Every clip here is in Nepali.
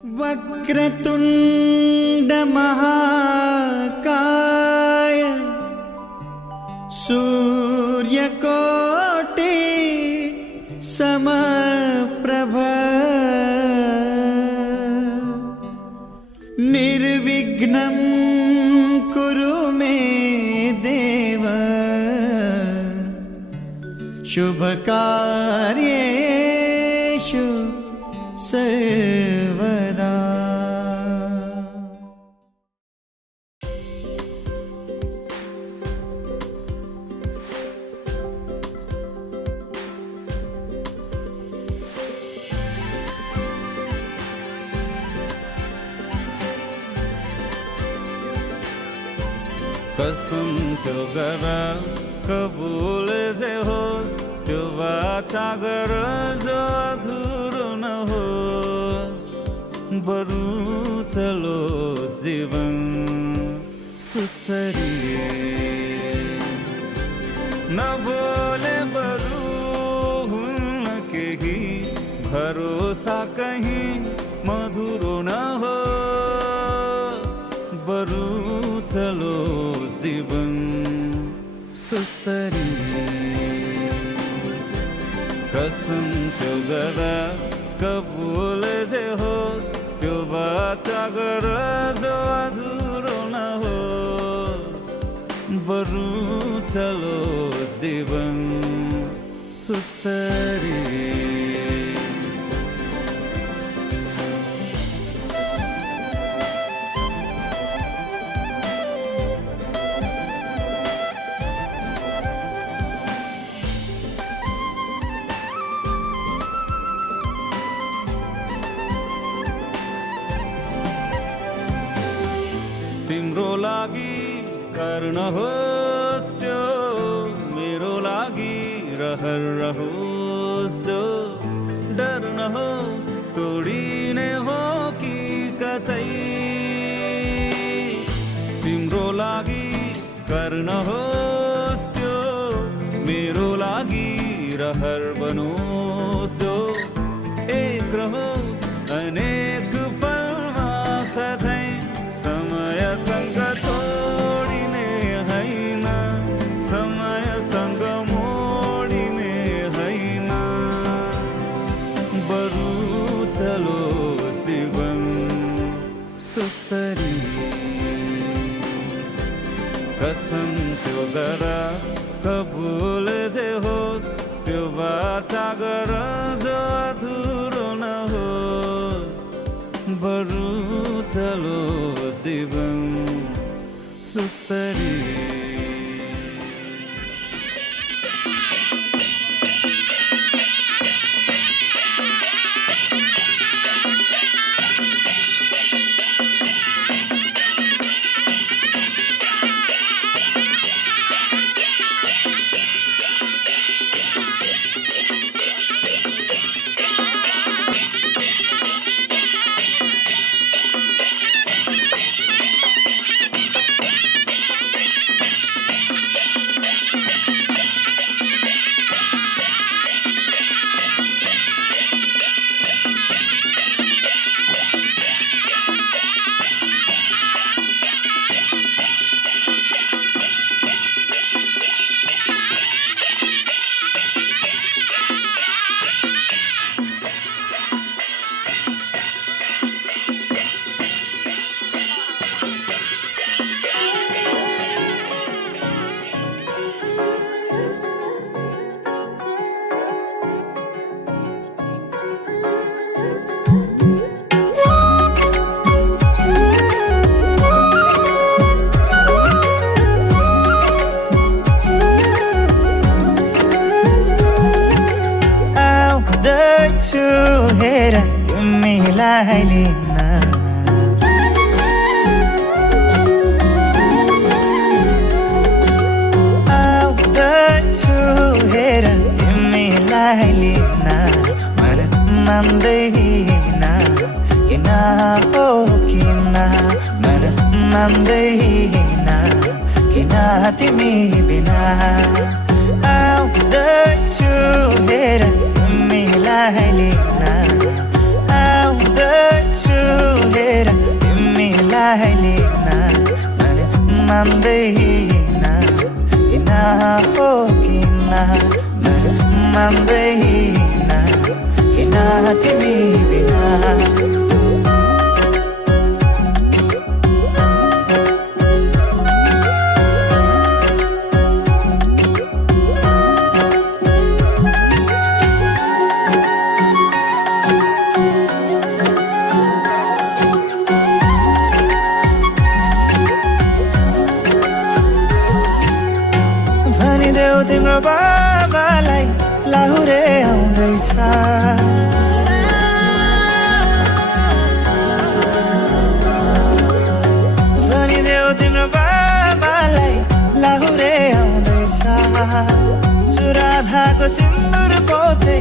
वक्रतुंड महाकाय सूर्यकोटि समप्रभ निर्विघ्नं कुरु मे देव शुभकार्येषु सर्वदा। कसम त्यो गर कबूल जे होस्, त्यो वाचा गर जो अधुरो नहोस्। बरु चलोस् जीवन सुस्तरी, नबोले बरु हुन्न केही, भरोसा कहीं मधुरो नहोस्। बरु चलोस् जीवन सुस्तरी, कसम त्यो गर कबूल जे होस्, त्यो वाचा गर जो अधुरो नहोस्। बरु चलोस् जीवन सुस्तरी। तिम्रो लागि गर्न होस् त्यो, मेरो लागि रहर रहोस् जो। डर नहोस् तोडिने हो कि कतै, तिम्रो लागि गर्न होस् त्यो, मेरो लागि रहर बनोस् जो। एक रहोस् अनेक पलमा सधैँ, समयसँग तोडिने हैन, समयसँग मोडिने हैन। बरु चलोस् जीवन सुस्तरी, कसम त्यो गर कबूल जे होस्, त्यो वाचा गर जो अधुरो नहोस्। बरु चलोस् जीवन सुस्तरी। तिमीलाई लिन आउँदैछु हेर, तिमीलाई लिन मन मान्दैन किन हो किन, मन मान्दैन किन तिमी बिना। आउँदैछु हेर, तिमीलाई लिन आउँदैछु मान्दैन किन हो किन मन मान्दैन किन तिमी बिना तिम्रो बाबालाई लाहुरे आउँदैछ भनिदेऊ तिम्रो बाबालाई लाहुरे आउँदैछ चुराधाको सिन्दुर पोते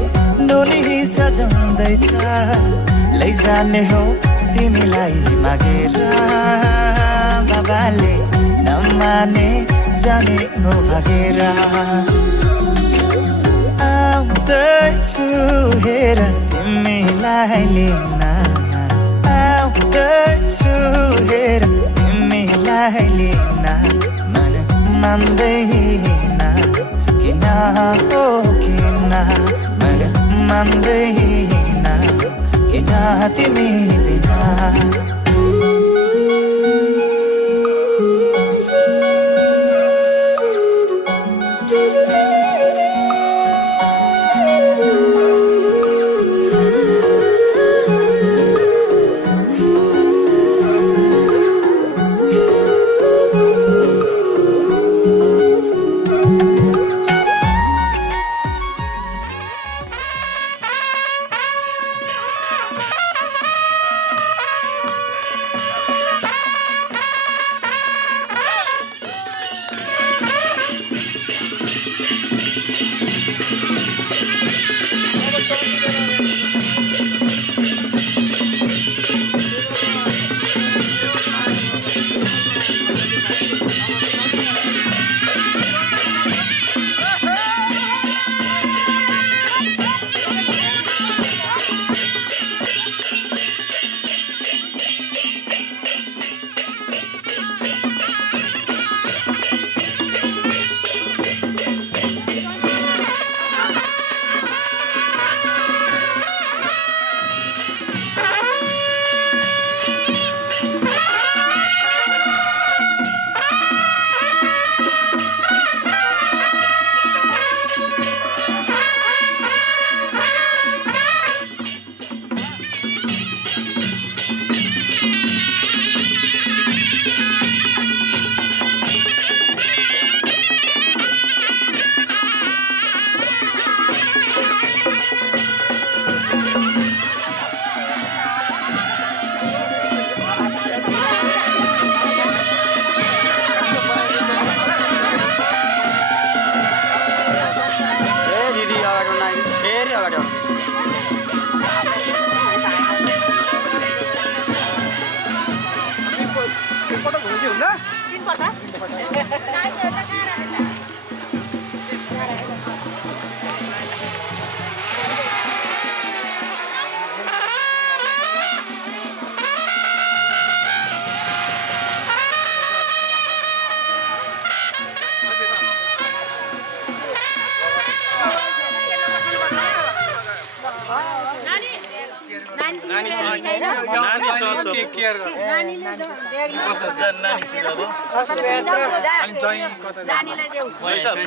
डोली सजाउँदैछ लैजाने हो तिमीलाई मागेर बाबाले नमाने जाने हो भागेर आउँदैछु हेर तिमीलाई लिन आउँदैछु हेर तिमीलाई लिन मन मान्दैन किन हो किन मन मान्दैन किन तिमी बिना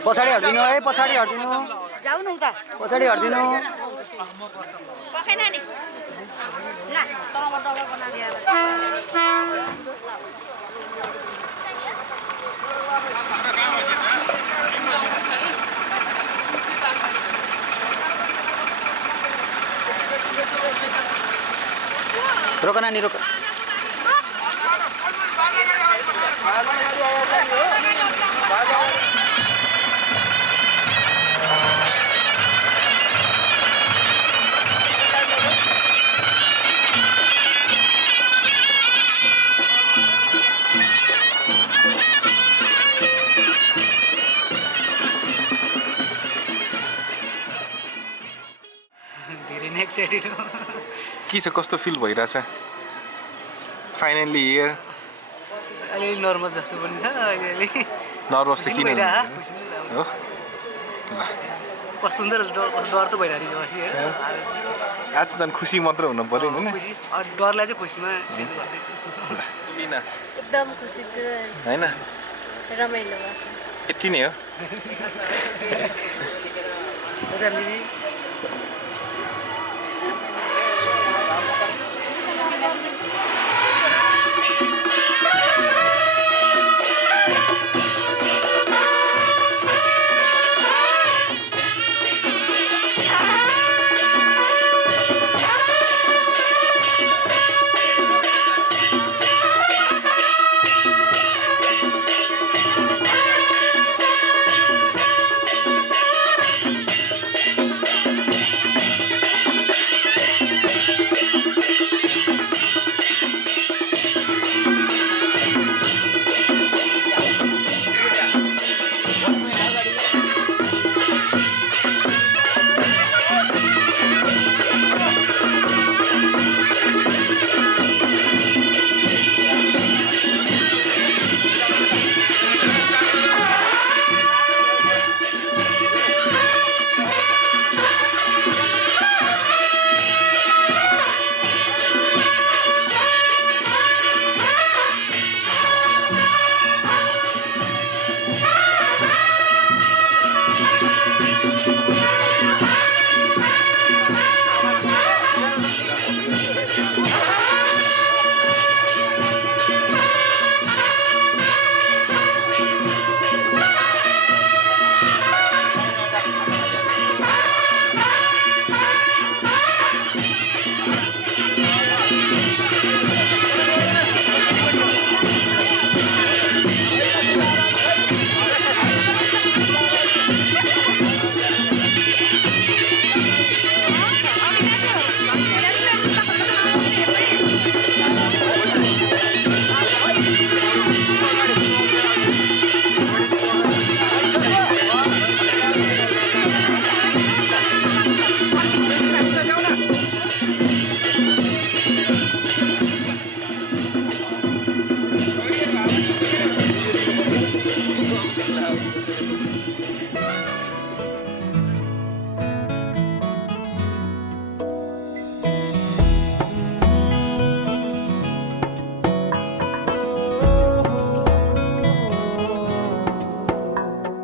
पछाडि हट्दिनु है पछाडि हट्दिनु जाऊ न उता पछाडि हट्दिनु पकाइ नानी ल तँबाट डबल बनाइदिए रोक नानी रोक धेरै नै एक्साइटेड हो के छ कस्तो फिल भइरहेछ फाइनल्ली हियर अलिअलि नर्भस जस्तो पनि छ अलिअलि नर्भस त किन हो कस्तो हुन्छ डर त भइरहेको छ आज त झन् खुसी मात्र हुनु पर्यो होइन डरलाई चाहिँ खुसीमा चेन्ज गर्दैछु एकदम खुसी छु होइन रमाइलो भएको छ यति नै हो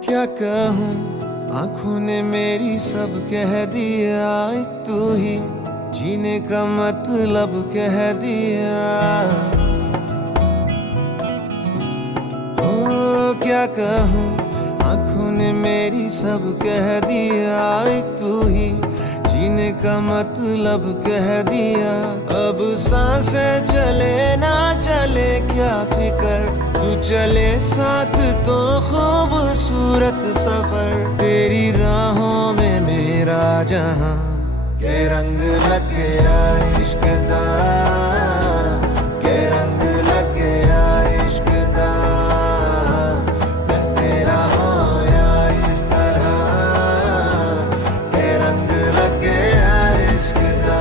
क्या कहूँ आँखों ने मेरी सब कह दिया एक तू ही जीने का मतलब कह दिया ओ क्या कहूँ आँखों ने मेरी सब कह दिया एक तू ही जीने का मतलब कह दिया अब सांसें चले ना चले क्या फिकर तू चले साथ तो खूबसूरत सफर तेरी राहों में मेरा जहां के रंग लग गया इश्क दा के रंग लग गया इश्क दा मैं तेरा होया इस तरह के रंग लग गया इश्क दा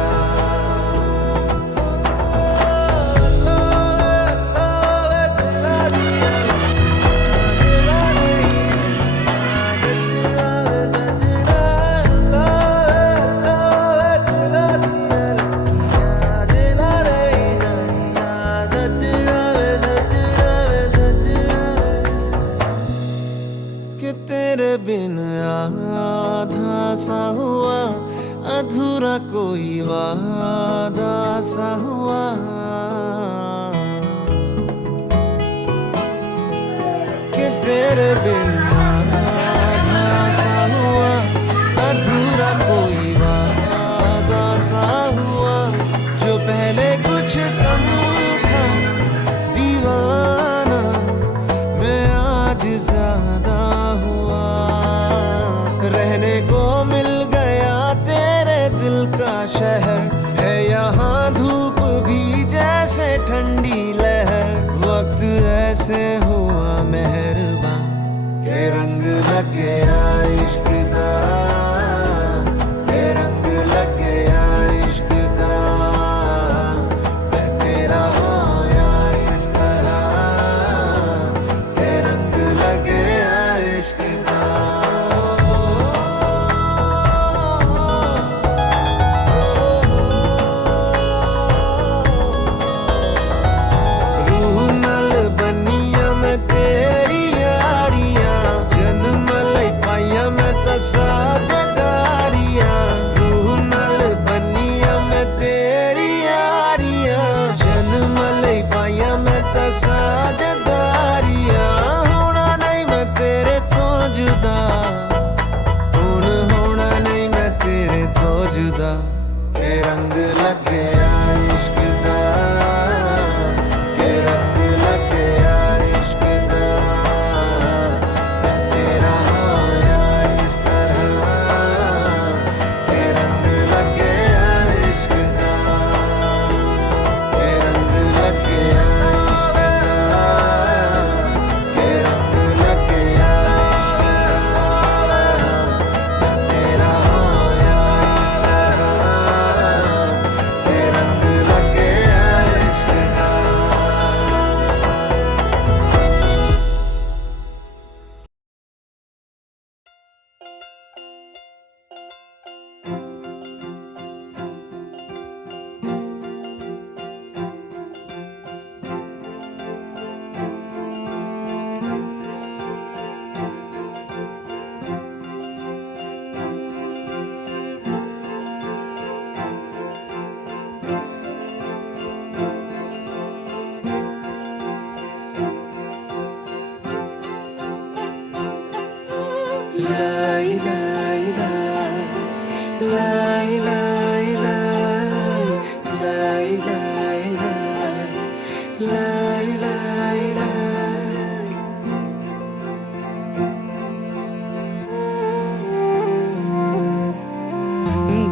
बिन आधा सा हुआ अधूरा कोई वादा सा हुआ कि तेरे बिन आधा सा हुआ अधूरा कोई वादा सा हुआ जो पहले कुछ कम था दीवाना मैं आज ज्यादा हुआ रहने को मिल गया तेरे दिल का शहर है यहाँ धूप भी जैसे ठंडी लहर वक्त ऐसे हुआ मेहरबान के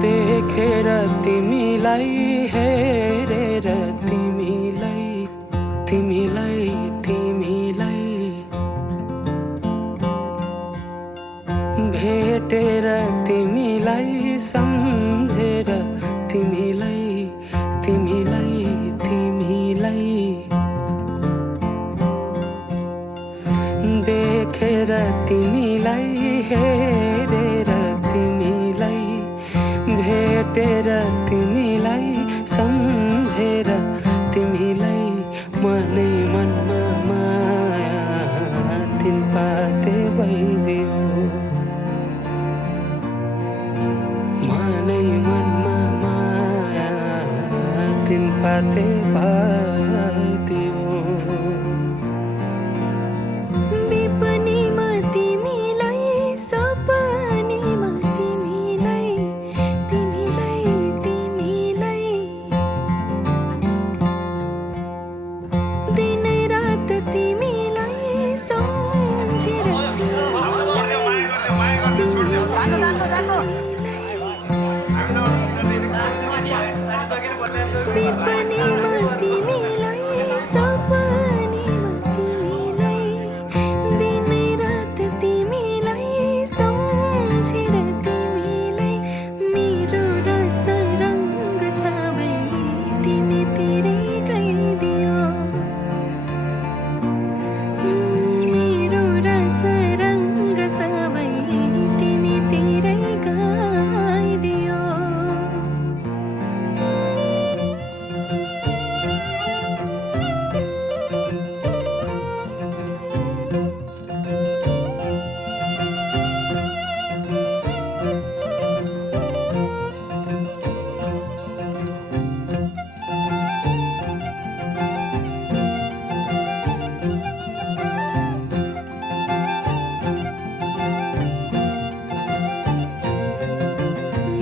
देखेर तिमीलाई हेरेर तिमीलाई तिमीलाई तिमीलाई भेटेर तिमीलाई सम्झेर तिमीलाई तिमीलाई तिमीलाई देखेर तिमीलाई हेरेर तिमीलाई भेटेर तिमीलाई सम्झेर तिमीलाई मनै मनमा माया तिन पाते भइदियो मनै मनमा माया तिन पाते भइदियो विपनीमा तिमीलाई सपनीमा तिमीलाई तिमीलाई तिमीलाई दिनै रात तिमीलाई सम्झेर विपनीमा तिमीलाई सपनीमा तिमीलाई दिनै रात तिमीलाई सम्झेर तिमीलाई मेरो रस रङ्ग सबै तिमीतिरै गइदियो मेरो रस रङ्ग सबै तिमीतिरै गइदियो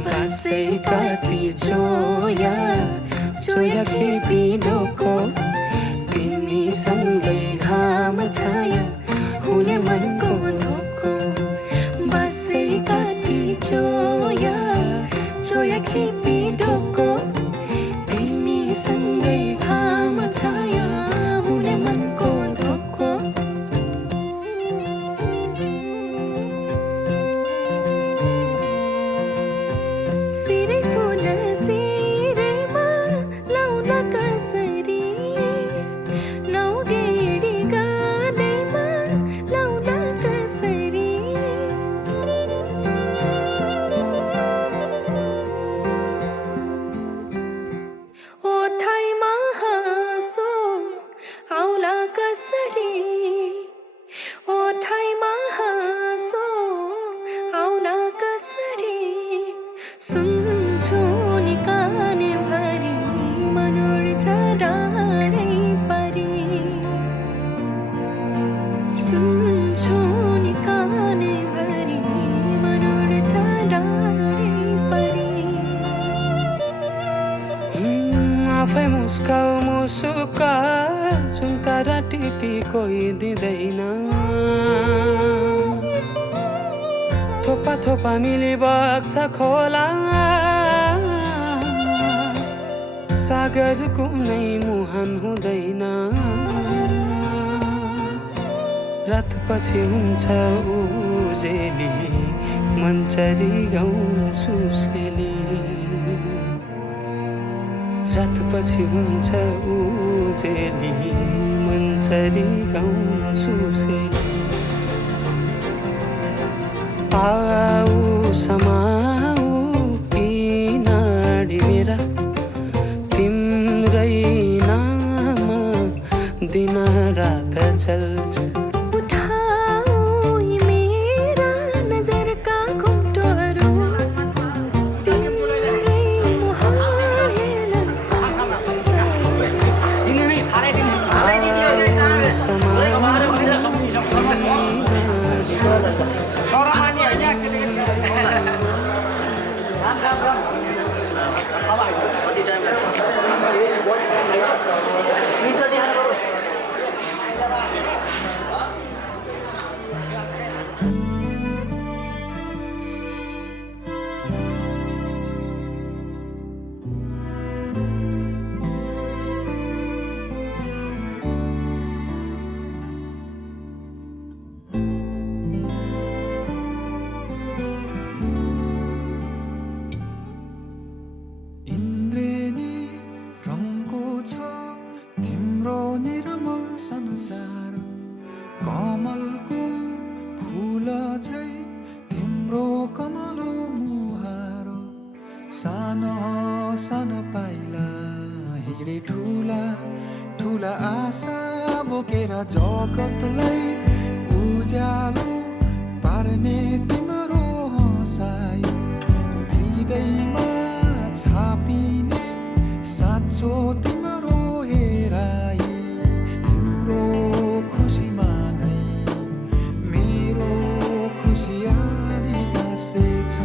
बसै काटी चोया चोया खेपी ढोको तिमीसँगै घाम छाया हुने मनको धोको बसै काटी चोया चोया खेपी ढोको तिमीसँगै घाम छाया हुने मनको धोको सिरै फुल सिरैमा लाउन कसरी नौगेडी गालैमा लाउन कसरी ओठैमा हाँसो आउला कसरी ओठैमा हाँसो आउला कसरी सुन्छु नि कानभरि मन उड्छ डाँडै परी सुन्छु नि कानभरि मन उड्छ डाँडै परी आफै मुस्काउ मुसुका सुन्तरा टिपी कोही दिँदैन थोपा थोपा मिली बग्छ खोला सागर कुनै मुहान हुँदैन रातपछि हुन्छ उजेली मन्चरी गाउन सुसेली रातपछि हुन्छ उजेली मन्चरी गाउन सुसेली आऊ समाऊ किनाडी मेरा तिम्रै नाम दिन रात चल्छ उठाऊ यी मेरा नजरका घुम्टोहरू तिम्रै मुहार समाऊ निर्मल संसार कमलको फूल झै तिम्रो कमलो मुहार सानो सानो पाइला हिँडे ठुला ठुला आशा बोकेर जगतलाई उज्यालो पार्ने तिम्रो हँसाइ हृदयमा छापिने साँचो तिम्रो हेराइ तिम्रो खुसीमा नै मेरो खुसियाली गाँसेछ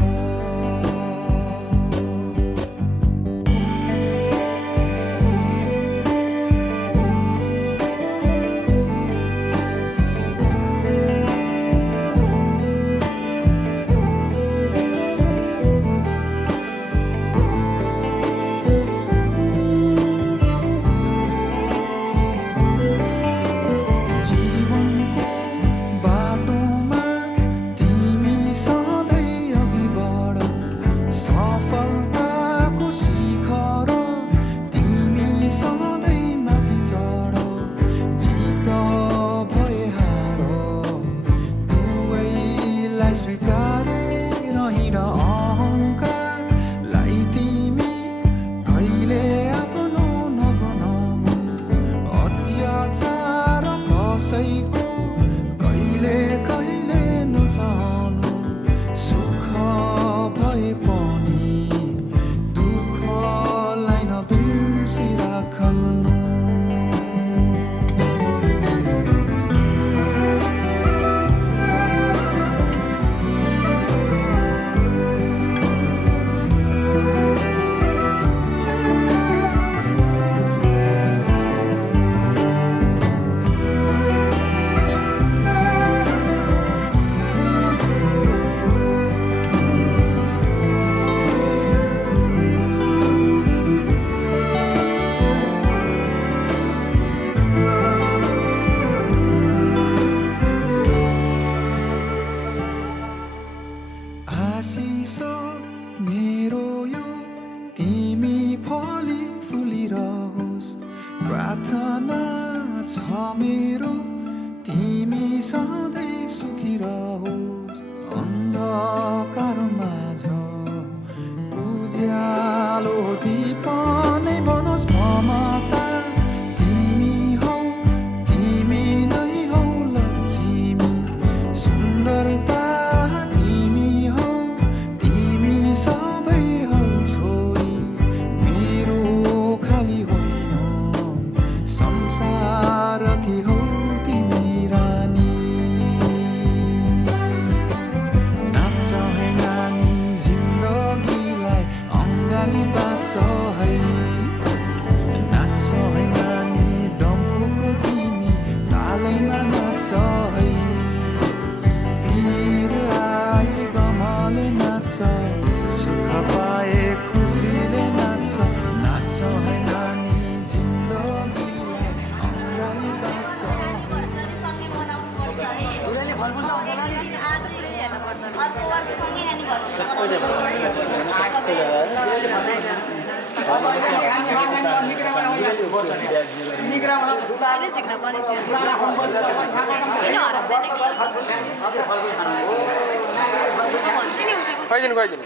खुवाइदिनु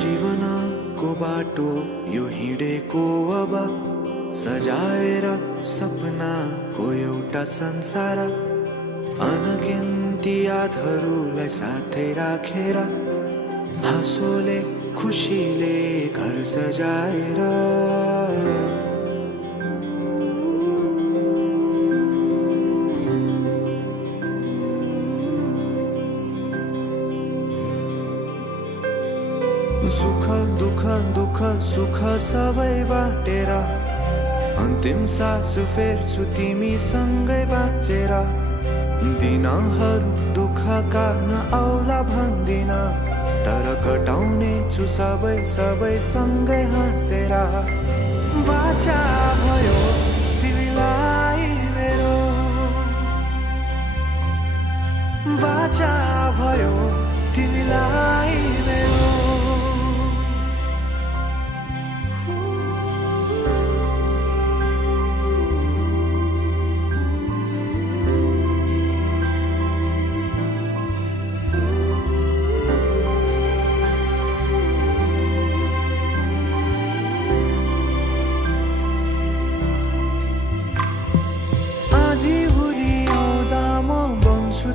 जीवनको बाटो यो हिँडेको अब सजाएर सपनाको एउटा संसार अनगिन्ती यादहरूलाई साथै राखेर हाँसोले खुसीले घर सजाएर सुख दुःख दुःख सुख सबै बाटेर अन्तिम सास फेर्छु तिमीसँगै बाँचेर दिनहरू दुःखका नआउला भन्दिन तर कटाउने छु सबै सबै सँगै हाँसेर बाचा भयो तिमीलाई मेरो बाचा भयो तिमीलाई मेरो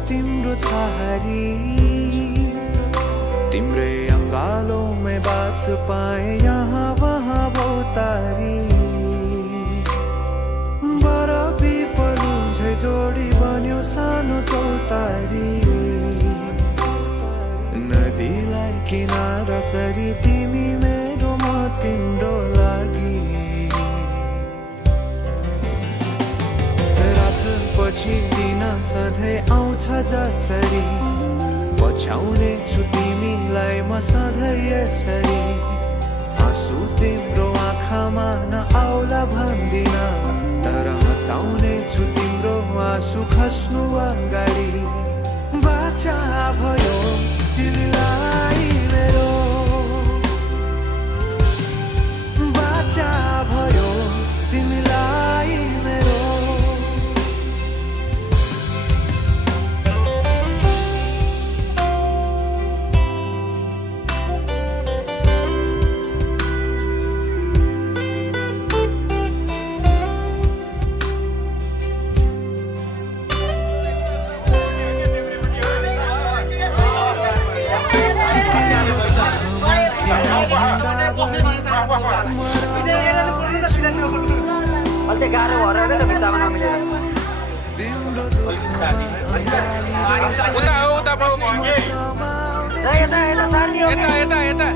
तिम्रो छहारी तिम्रै अङ्गालोमै बास पाए यहाँ वहाँ भौतारी बरफी पलु झै जोडी बन्यो सानो चौतारी नदीलाई किनारा सरी तिमी मेरो म तिम्रो लागि पछि दिन सधैँ आउँछ जसरी पछ्याउने छु तिमीलाई म सधैँ यसरी आँसु तिम्रो आँखामा नआउला भन्दिन तर हँसाउने छु तिम्रो आँसु खस्नु अगाडि बाचा भयो तिमीलाई मेरो बाचा भयो तिमीलाई मेरो अल्ते गाह्रो भएर त भित्तामा नमिलेर उता हो उता बस्ने यता यता सार्नी हो यता यता यता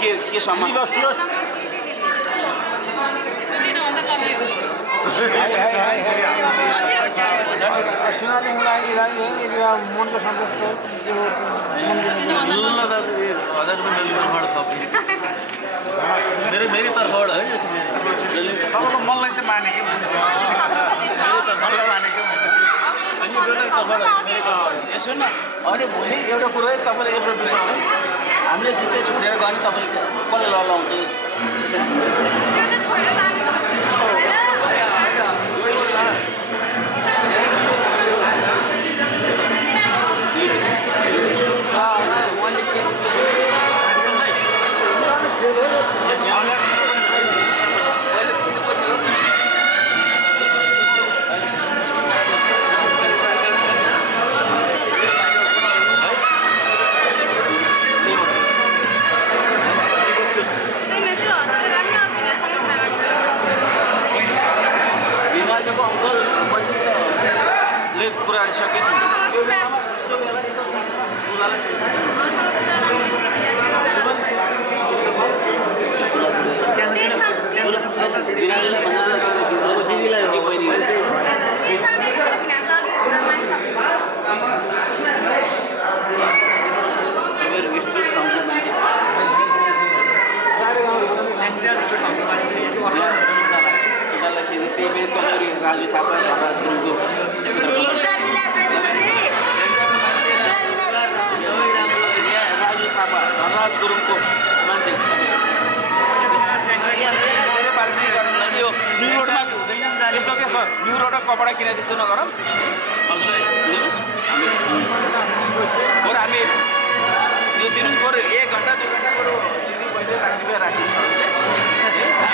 के सम्मान मनको सन्तोष छ मेरी तर्फबाट है तपाईँको मनलाई चाहिँ माने कि यसो न अनि भोलि एउटा कुरो है तपाईँले एउटा विषय है हामीले जुन छोडेर गयो भने तपाईँ कसले लाउँछ कुरा सके त्यो बेलामा त्यो बेला राजु थापा धनराज गुरुङको मान्छे यो न्यु रोडमा यस्तो के छ न्यु रोडमा कपडा किने त्यस्तो नगरौँ हजुरलाई बुझ्नुहोस् बरु हामी यो दिनु बरु 1 घन्टा 2 घन्टा बरु दिदी पहिले राख्नु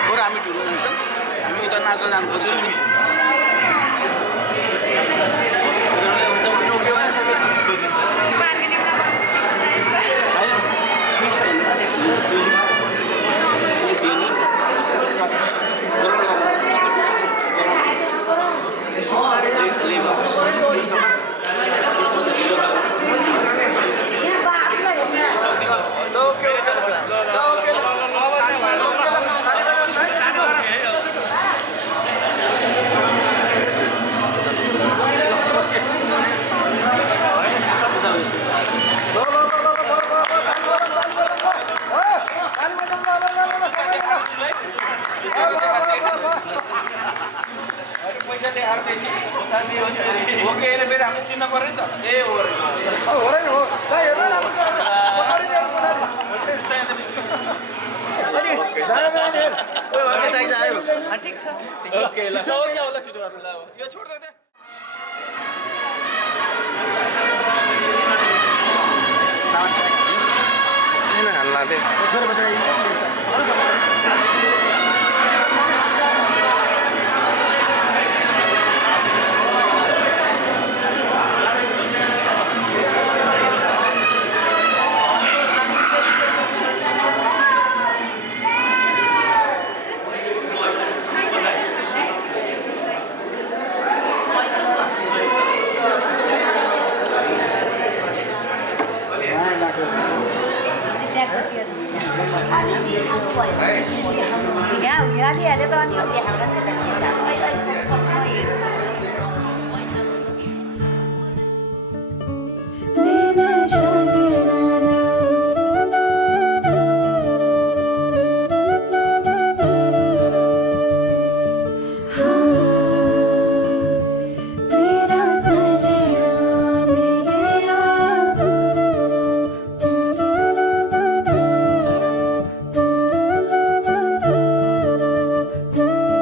बरु हामी ढुलो जान्छौँ हामी उता नाच्न जानु खोज्छौँ नि ओके अरे फेरि हामीले चिन्न पर्यो नि त ए हो रे हो दाइ हेर्नु न पछाडी दे पछाडी साइज आयो ठीक छ ओके ल ओके होला छिटो गर्नु ल यो छोड दे हैन हल्ला दे छोरा पछाडी हिँडिहाल्यो त अनि Thank you.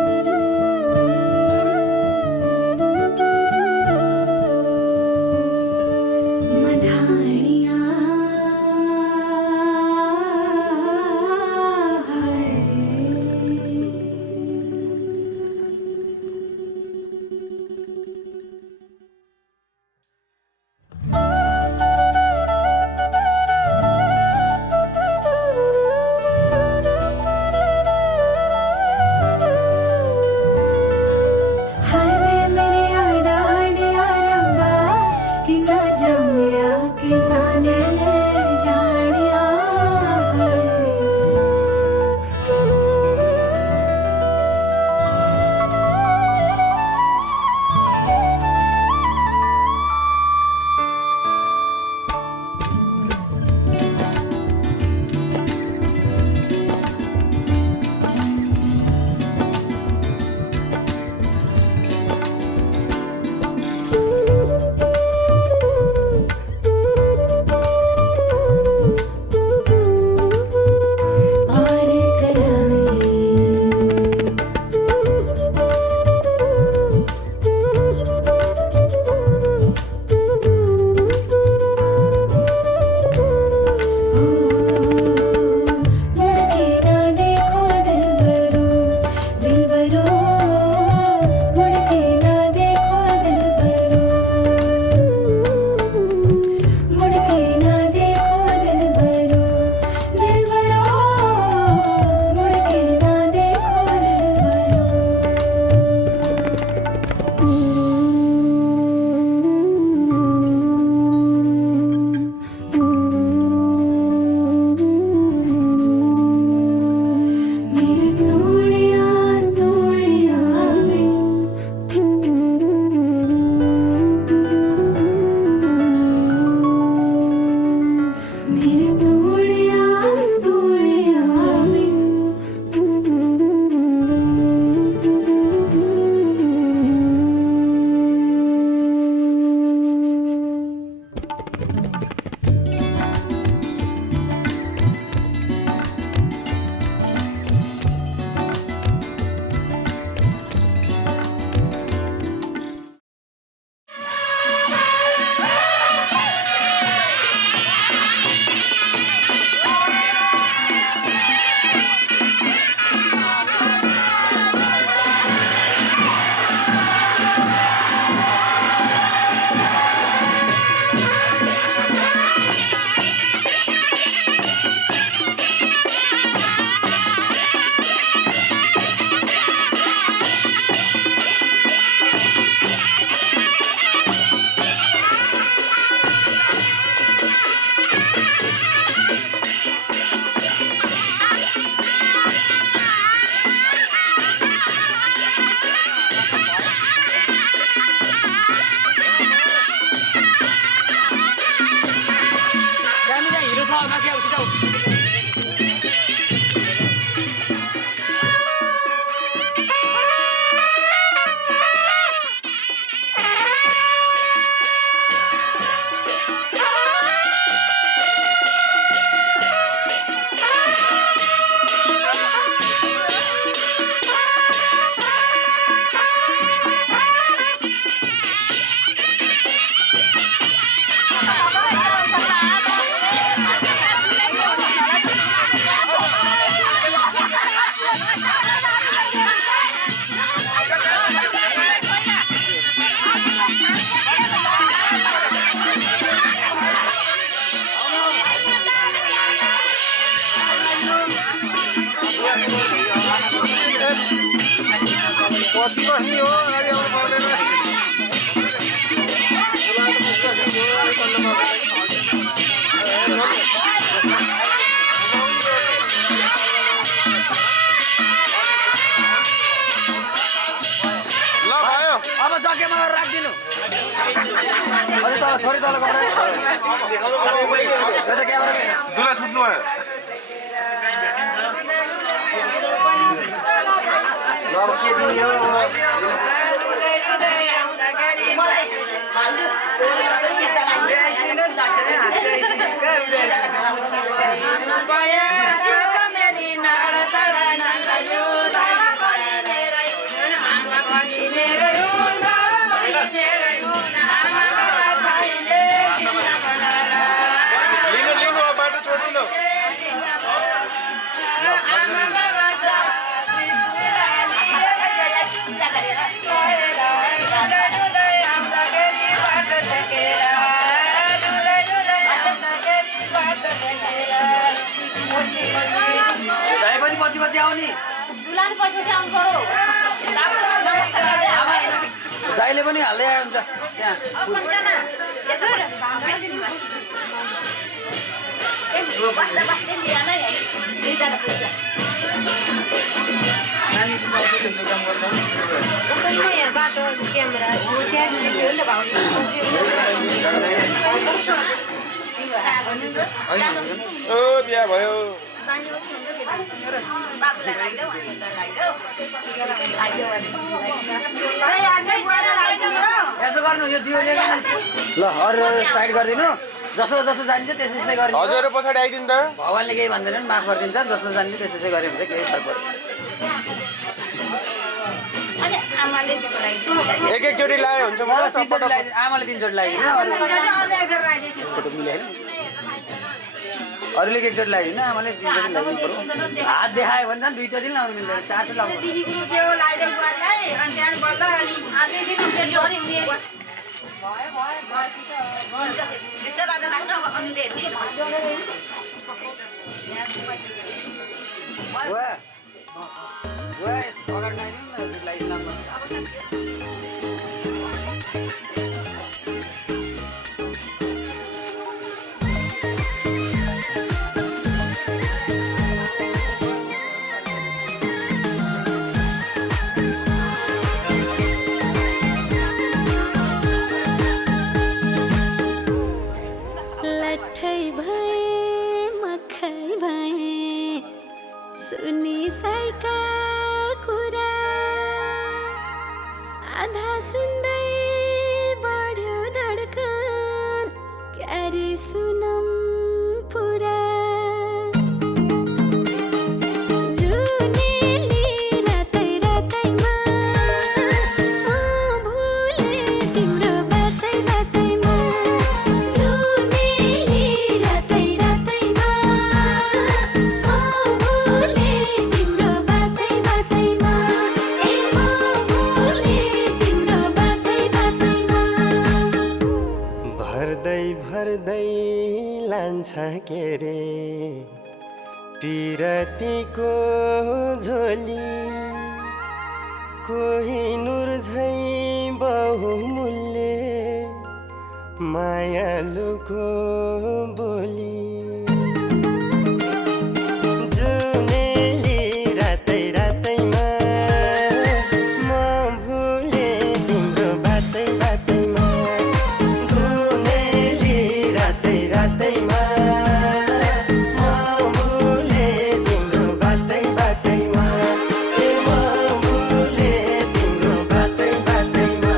पछि बस्ने हो अगाडि आउनु पर्दैन ल भयो अब जग्गामा राखिदिनु अझै तल छोरी तल कपडा यो त क्यामेरा दुला छुट्नु भयो अब के दिने हो मलाई लिनु अब बाटो छोडिदिनु दाइ पनि पछि पछि आउने दुलान पछि आउनु पर्यो दाइले पनि हाल्दै आयो हुन्छ त्यहाँ बाटो क्यामेरा ओ बिहा भयो यसो गर्नु यो दियो ल अरू साइड गरिदिनु जसो जसो जान्छ त्यसै गर्ने हजुर पछाडि आइदिनु त भगवान्ले केही भन्दैन माफ गरिदिन्छ जसो जान्छ त्यसै गरे हुन्छ केही फरक पर्दैन एक एकचोटि लाए हुन्छ मलाई आमाले 3 चोटि लगाइदिनु फोटो मिलेन अरूले 1 चोटि लगाइदिनु आमाले 3 चोटि लगाइदिनु पर्यो हात देखायो भने त 2 चोटि लाउनु मिल्दैन 4 चोटि लाउनु आधा सुन्दै बढ्यो धड्कन क्यारे सुनम पुरा जुनेली रातै रातैमा भुले तिम्रो बातै बातैमा जुनेली रातै रातैमा भुले तिम्रो बातै बातैमा भर्दै लान्छ के रे पिरतीको झोली कोहिनुर झै बहुमूल्य मायालुको बोली जुनेली रातै रातैमा म भुले तिम्रो बातै बातैमा जुनेली रातै रातैमा म भुले तिम्रो बातै बातैमा म भुले तिम्रो बातै बातैमा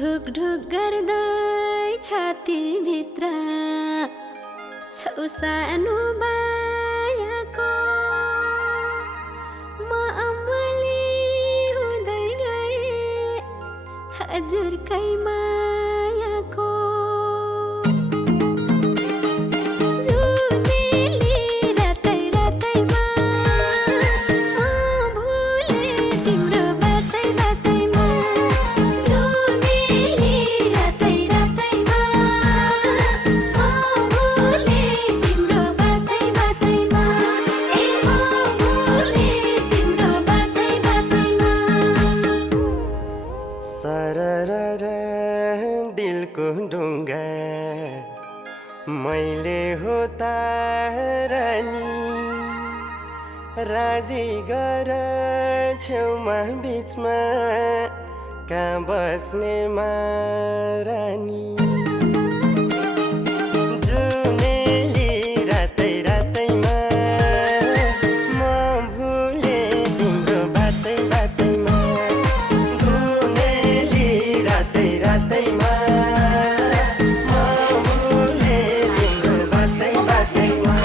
ढुक ढुक गर्दै छातीभित्र छौ सानो मायाको म अमली हुँदै गएँ हजुरकै मायाको राजी गर छेउमा बिचमा कहाँ बस्ने रानी जुनेली रातै रातैमा म भुले तिम्रो बातै बातैमा जुनेली रातै रातैमा म भुले तिम्रो बातै बातैमा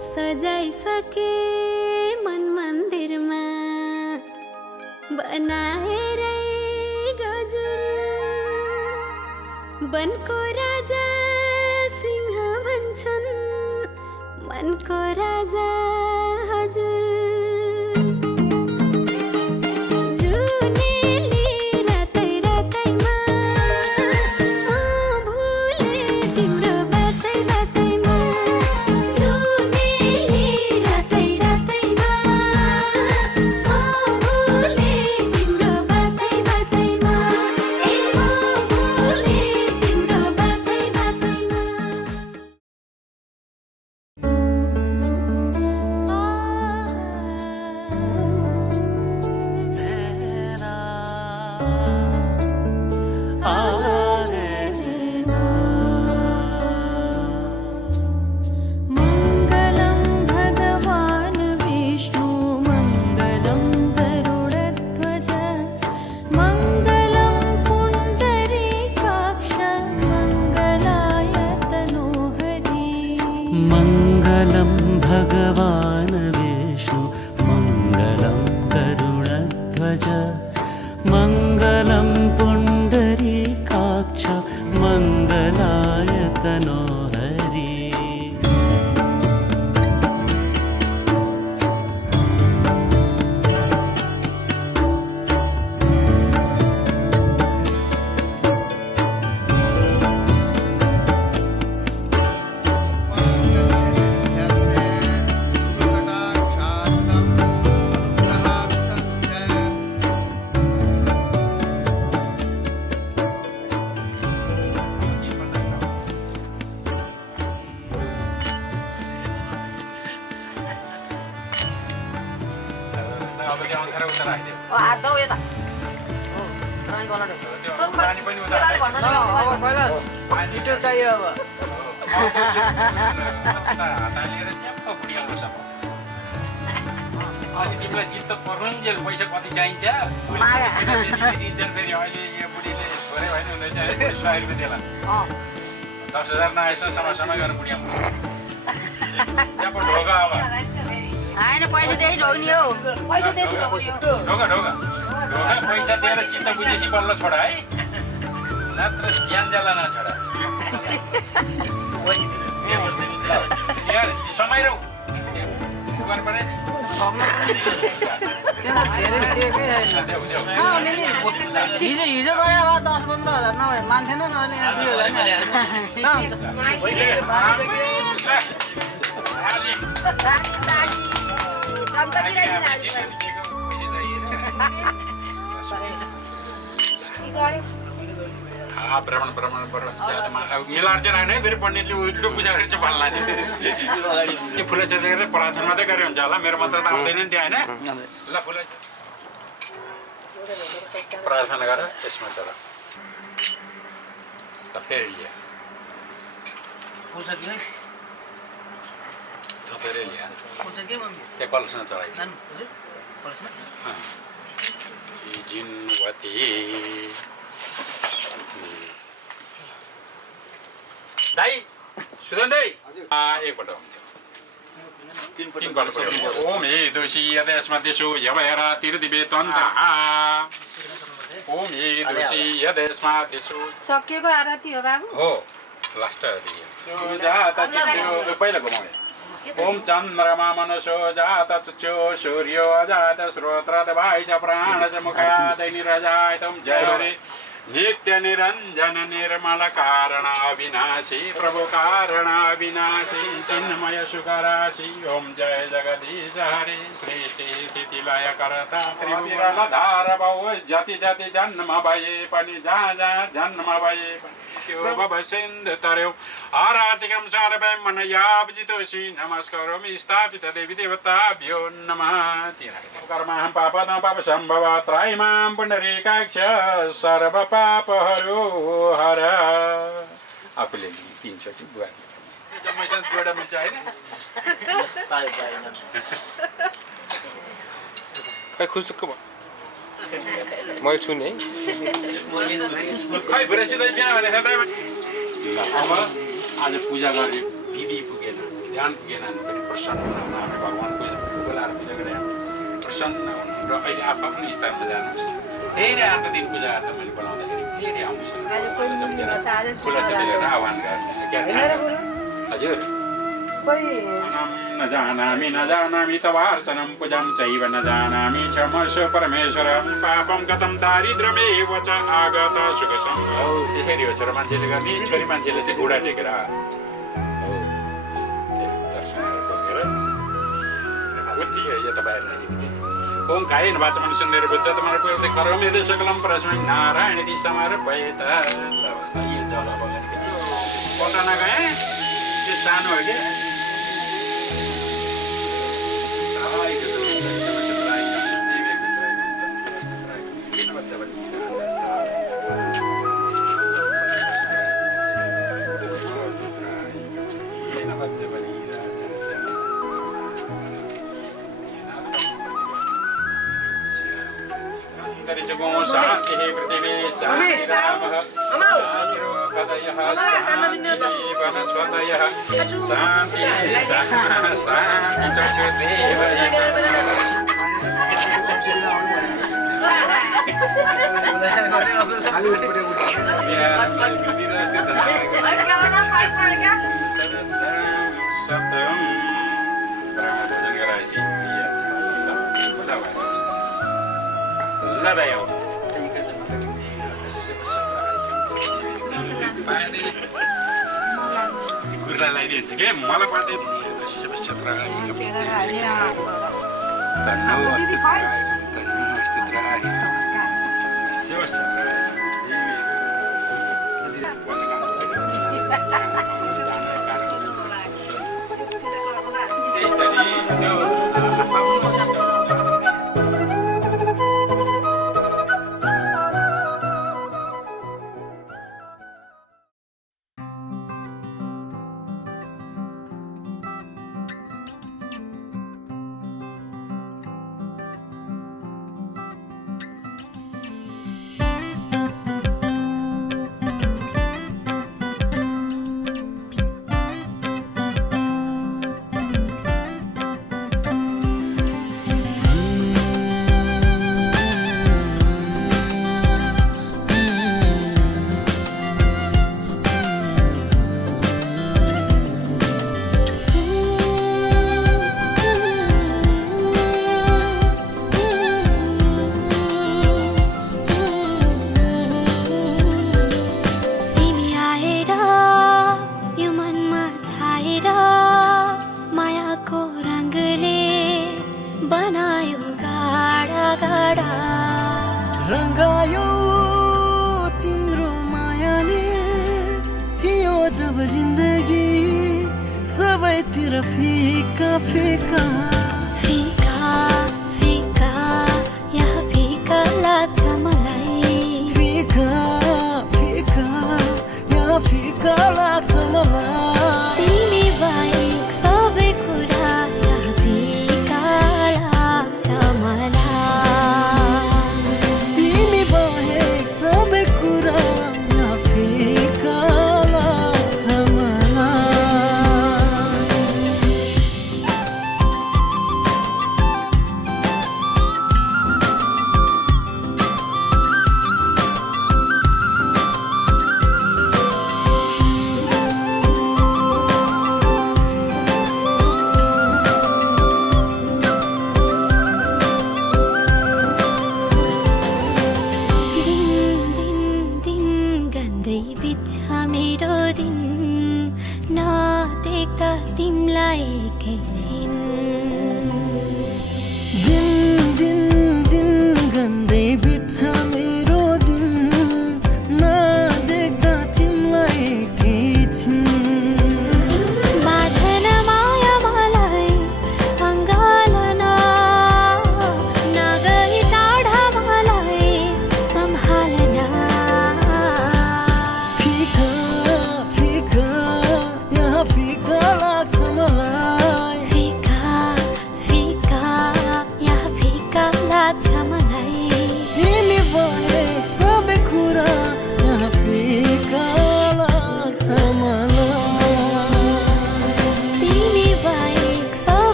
सजाइसके मन मन्दिरमा बनाएर गजुर वनको राजा सिंह भन्छन् मनको राजा हजुर जुनेली रातै रातैमा म भुले तिम्रो बातै बातैमा जुनेली रातै रातैमा म भुले तिम्रो बातै बातैमा ए म भुले तिम्रो बातै बातैमा मङ्गलं भगवान् विष्णु मङ्गलं गरुडध्वज मङ्गलं पुण्डरीकाक्ष मङ्गलाय तनोहरि मङ्गलं भगवान् विष्णु मङ्गलं गरुडध्वज मङ्गलं पुण्डरीकाक्ष मङ्गलाय तनोहरि हात दौ यता अब कैलाश मिठो चाहियो अब अनि तिमीलाई चित्त पर्नुन्जेल पैसा कति चाहिन्छ फेरि अहिले यो बुढीले थोरै होइन हुँदैछ 100 रुपियाँ देला 10,000 नआएछ समय गरेर बुढी आउँछ त्यहाँको ढोका अब होइन पैसादेखि ढोग्ने हो पैसादेखि ढोका ढोका ढोका पैसा दिएर चित्त बुझेपछि बल्ल छोडा है नत्र ज्यान ज्याला नछोडा समय रौ गर्नु पर्ने हिजो गरे अब 10-15 हजार नभए मान्थेन न भ्रमण मिलाएर चाहिँ राख्ने फेरि पण्डितले उल्टो पूजा गरेर चाहिँ भन्ला त्यो फुला गरेर प्रार्थना मात्रै गरे हुन्छ होला मेरो मात्र त आउँदैन नि त्यहाँ होइन ल फुला प्रार्थना गर यसमा चल ल फेरि ल्या थपेरै ल्या त्यो कलशमा चढाइ जिनवती दाई सुदन दाई एकपल्ट तीनपल्ट ओम हे दोषी यदेशमा देशो यवहेर तिरदिवे त्वन्ता ओम हे दोषी यदेशमा देशो सकिएको आरती हो बाबु हो लास्ट पहिला घुमाउने ओम चन्द्रमा मनसो जात चक्षु सूर्यो अजात श्रोत्रत वायुज प्राणज मुखादय निरजायतम जय हरे नित्य निरंजन निर्मल कारण अविनाशी प्रभु कारण अविनाशी चिन्मय सुखराशि ओम जय जगदीश हरि सृष्टि स्थिति लय करता त्रिपुरा धार बहु जति जति जन्म भए पनि जहाँ जहाँ जन्म भए पनि भव सिन्धु तर्यौ आराधिकं सर्वं मनयावजितोषि नमस्करोमि स्थापित देवी देवताभ्यो नमः कर्महं पापदं पापसम्भव त्रयीमां पुण्डरीकाक्ष सर्व पापहरू हर आफूले दिन्छौँ बुवा मैसँग जोडा मिल्छ होइन खै खुसुक्क भयो मैले छु नि खै बुढासित चिना भने अब आज पूजा गर्ने विधि पुगेन ध्यान पुगेन भने प्रसन्न हुन हामी भगवान्को बोलाएर पूजा गरे प्रसन्न हुनु र अहिले आफ्नो स्थानमा जानुहोस् फेरि अर्को दिन पूजा गर्दा मैले बोलाउँदाखेरि फेरि आउँछु आह्वान गर्ने हजुर न जानामि तवार्चनं पूजां चैव न जानामि क्षमस्व परमेश्वरं पापं गतं दारिद्र्यमेव च आगत सुख सम्भव त्यसरी हो छोरा मान्छेले गर्ने छोरी मान्छेले चाहिँ घुँडा टेकेर बुद्धि यता बाहिर ओम कायेन वाचा मनसेन्द्रियैर् बुद्धिमत्तेन करोमि यद् सकलं परस्मै नारायणेति समर्पयेत् ये जल बगान पटना गए त्यो सानो हो कि शांति पृथ्वी शांति रामः शांतिरोपदयः शांति वनस्पतयः शांति शांति चक्षुर्देव लडायो कुर्ला लगाइदिन्छ के मलाई पर्दै रंगायो तिम्रो मायाले थियो जब जिन्दगी सबैतिर फीका फीका फीका फीका यहाँ फीका लाग्छ मलाई फीका फीका यहाँ फीका लाग्छ मलाई तिमी बाहेक सबै कुरा यहाँ फीका लाग्छ मलाई तिमी बाहेक सबै कुरा यहाँ फीका लाग्छ मलाई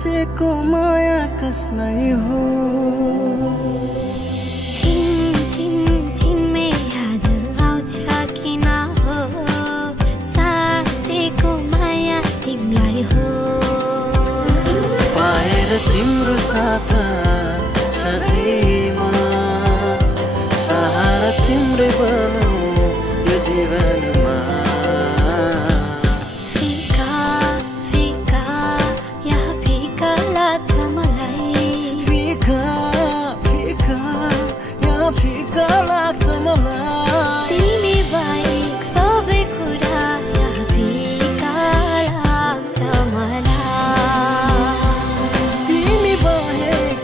बाँचेको माया कसलाई हो छिन छिन छिनमै याद आउँछ किन हो साँचेको माया तिमीलाई हो पाएर तिम्रो साथ सधैँमा सहारा तिम्रै बनौ यो जीवनमा फिका फिका यहाँ फिका लाग्छ मलाई फिका फिका यहाँ फिका लाग्छ मलाई तिमी बाहेक सबै कुरा यहाँ फिका लाग्छ मलाई तिमी बाहेक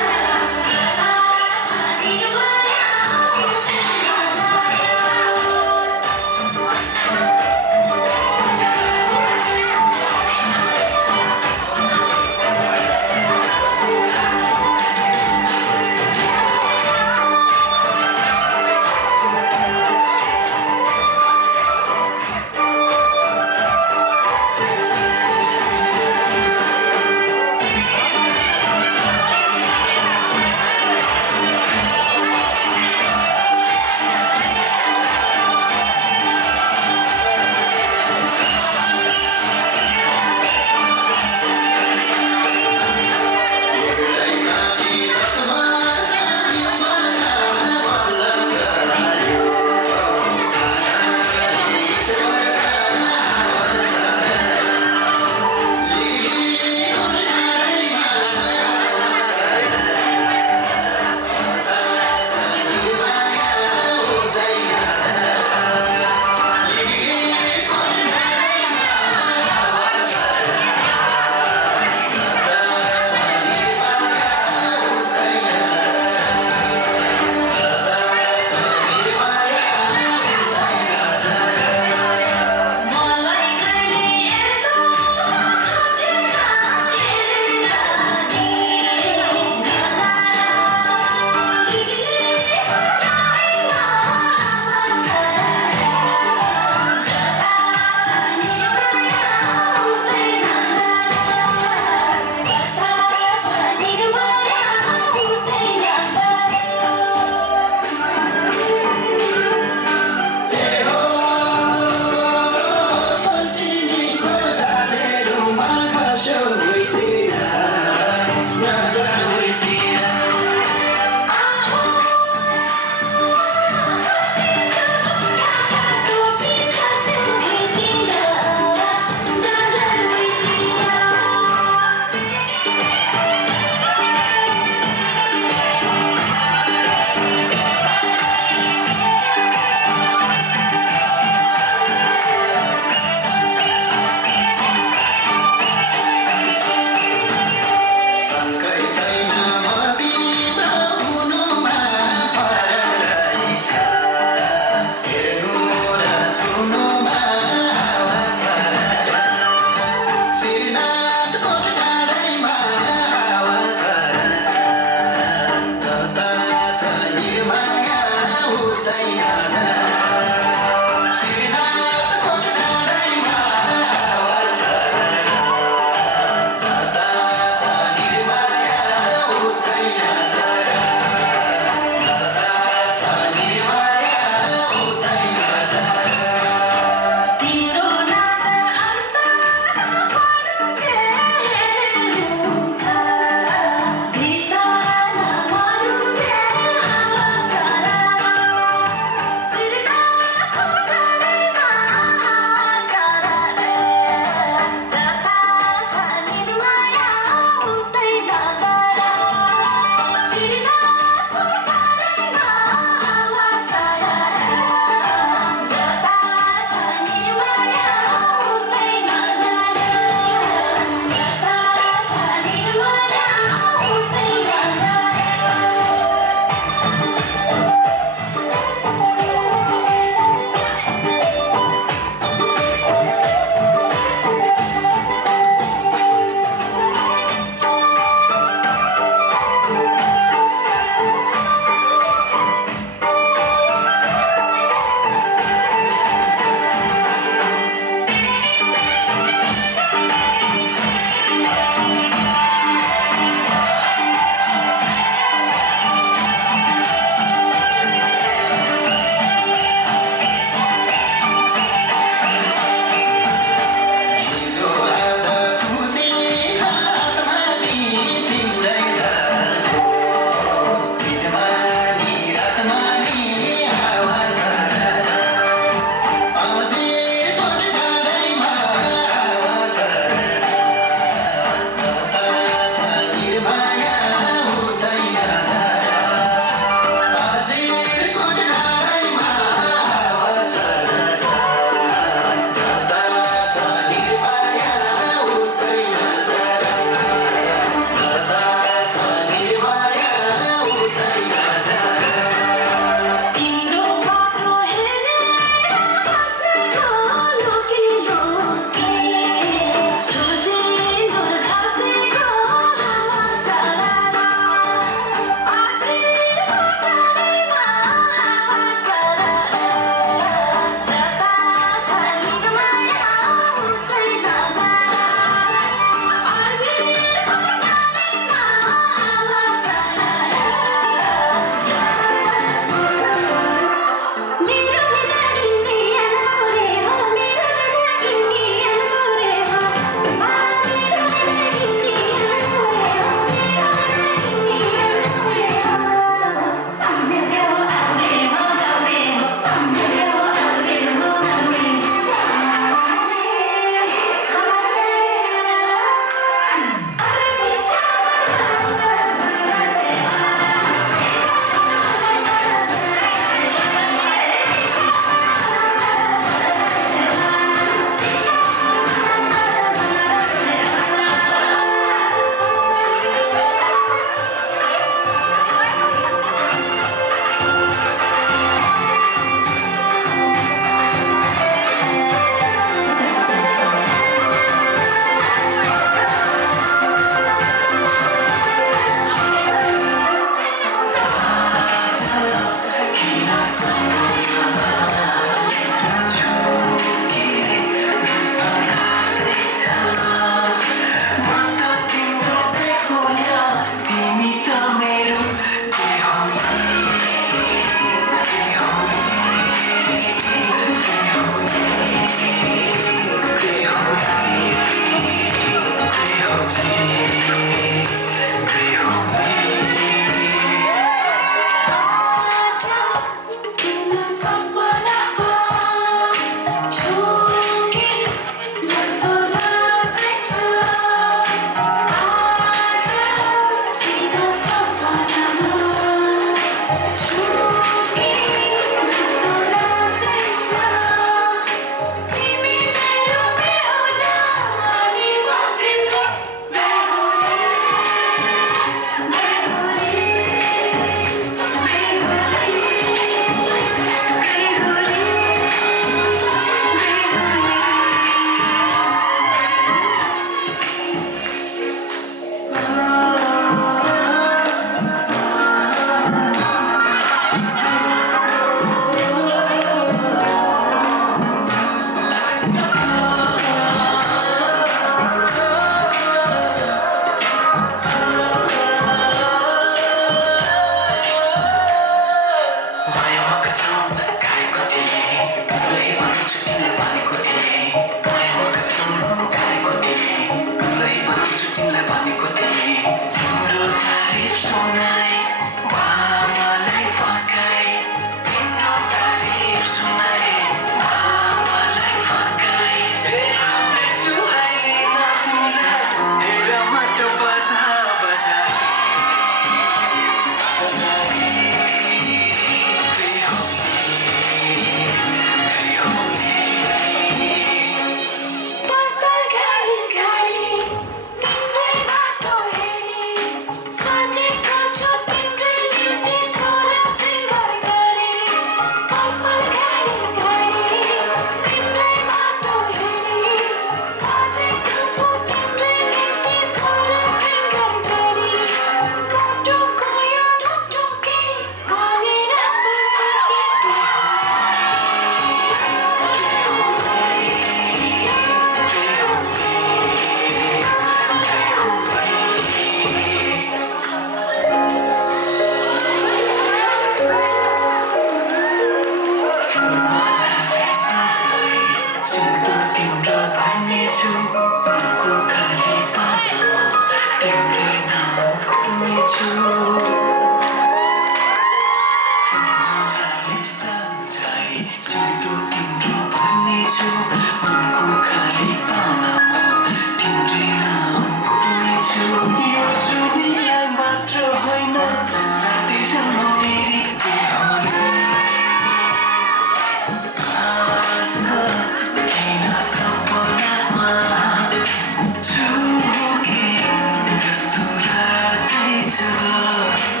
जस्तो लाग्दैछ